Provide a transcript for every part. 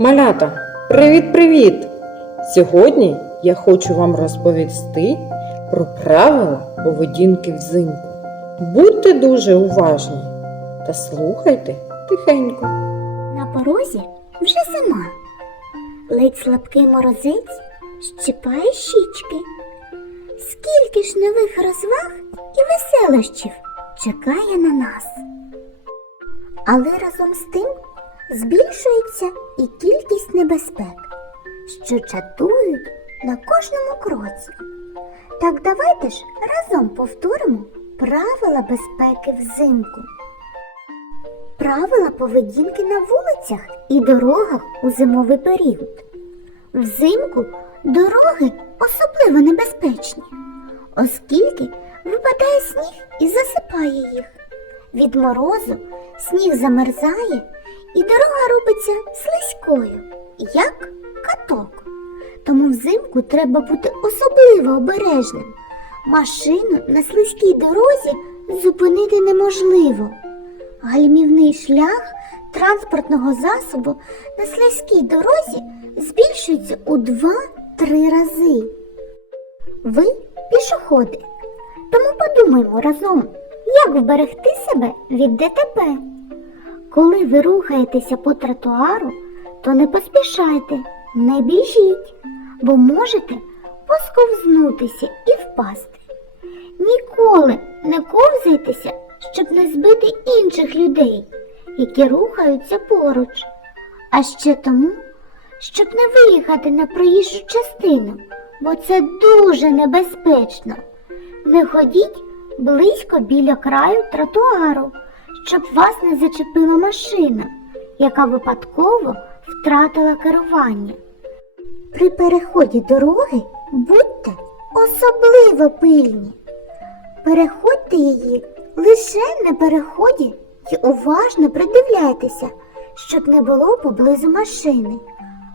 Малята, привіт-привіт! Сьогодні я хочу вам розповісти про правила поведінки взимку. Будьте дуже уважні та слухайте тихенько. На порозі вже зима. Ледь слабкий морозець щипає щічки. Скільки ж нових розваг і веселощів чекає на нас. Але разом з тим збільшується і кількість небезпек, що чатують на кожному кроці. Так давайте ж разом повторимо правила безпеки взимку. Правила поведінки на вулицях і дорогах у зимовий період. Взимку дороги особливо небезпечні, оскільки випадає сніг і засипає їх. Від морозу сніг замерзає і дорога робиться слизькою, як каток. Тому взимку треба бути особливо обережним. Машину на слизькій дорозі зупинити неможливо. Гальмівний шлях транспортного засобу на слизькій дорозі збільшується у 2-3 рази. Ви пішоходи. Тому подумаймо разом, як вберегти себе від ДТП? Коли ви рухаєтеся по тротуару, то не поспішайте, не біжіть, бо можете посковзнутися і впасти. Ніколи не ковзайтеся, щоб не збити інших людей, які рухаються поруч, а ще тому, щоб не виїхати на проїжджу частину, бо це дуже небезпечно. Не ходіть близько біля краю тротуару, щоб вас не зачепила машина, яка випадково втратила керування. При переході дороги будьте особливо пильні. Переходьте її лише на переході і уважно придивляйтеся, щоб не було поблизу машини.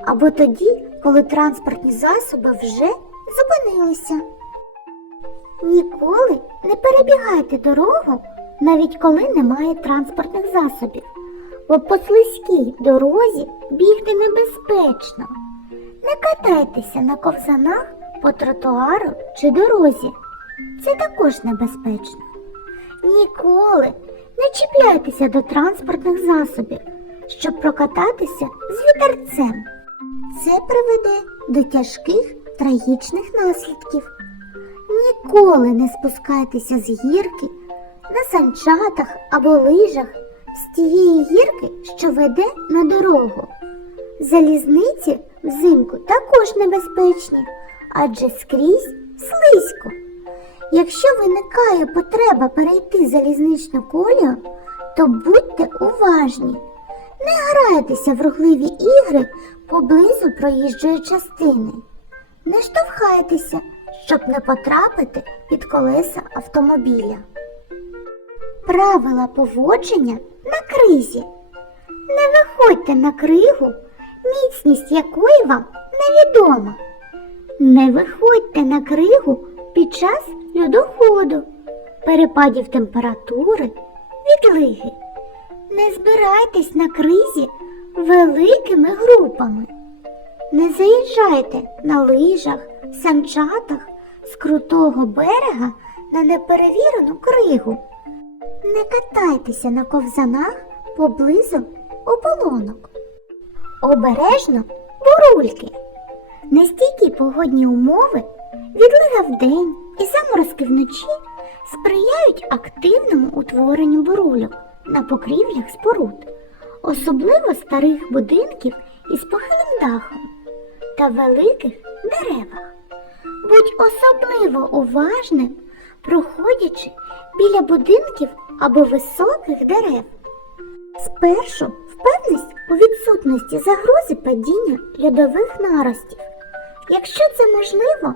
Або тоді, коли транспортні засоби вже зупинилися. Ніколи не перебігайте дорогу, навіть коли немає транспортних засобів, бо по слизькій дорозі бігти небезпечно. Не катайтеся на ковзанах по тротуару чи дорозі. Це також небезпечно. Ніколи не чіпляйтеся до транспортних засобів, щоб прокататися з вітерцем. Це приведе до тяжких трагічних наслідків ніколи не спускайтеся з гірки на санчатах або лижах з тієї гірки, що веде на дорогу. Залізниці взимку також небезпечні, адже скрізь слизько. Якщо виникає потреба перейти залізничну колію, то будьте уважні. Не грайтеся в рухливі ігри поблизу проїжджої частини. Не штовхайтеся щоб не потрапити під колеса автомобіля. Правила поводження на кризі. Не виходьте на кригу, міцність якої вам невідома. Не виходьте на кригу під час льодоходу, перепадів температури, відлиги. Не збирайтесь на кризі великими групами. Не заїжджайте на лижах, самчатах з крутого берега на неперевірену кригу. Не катайтеся на ковзанах поблизу оболонок. Обережно бурульки. Нестійкі погодні умови відлига вдень і заморозки вночі сприяють активному утворенню бурульок на покрівлях споруд, особливо старих будинків із похилим дахом та великих деревах будь особливо уважним, проходячи біля будинків або високих дерев. Спершу впевнись у відсутності загрози падіння льодових наростів. Якщо це можливо,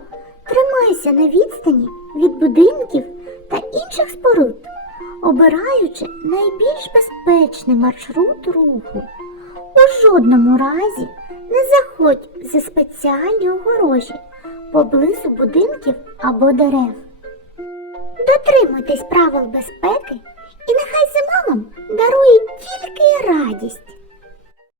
тримайся на відстані від будинків та інших споруд, обираючи найбільш безпечний маршрут руху. У жодному разі не заходь за спеціальні огорожі поблизу будинків або дерев. Дотримуйтесь правил безпеки і нехай зима вам дарує тільки радість.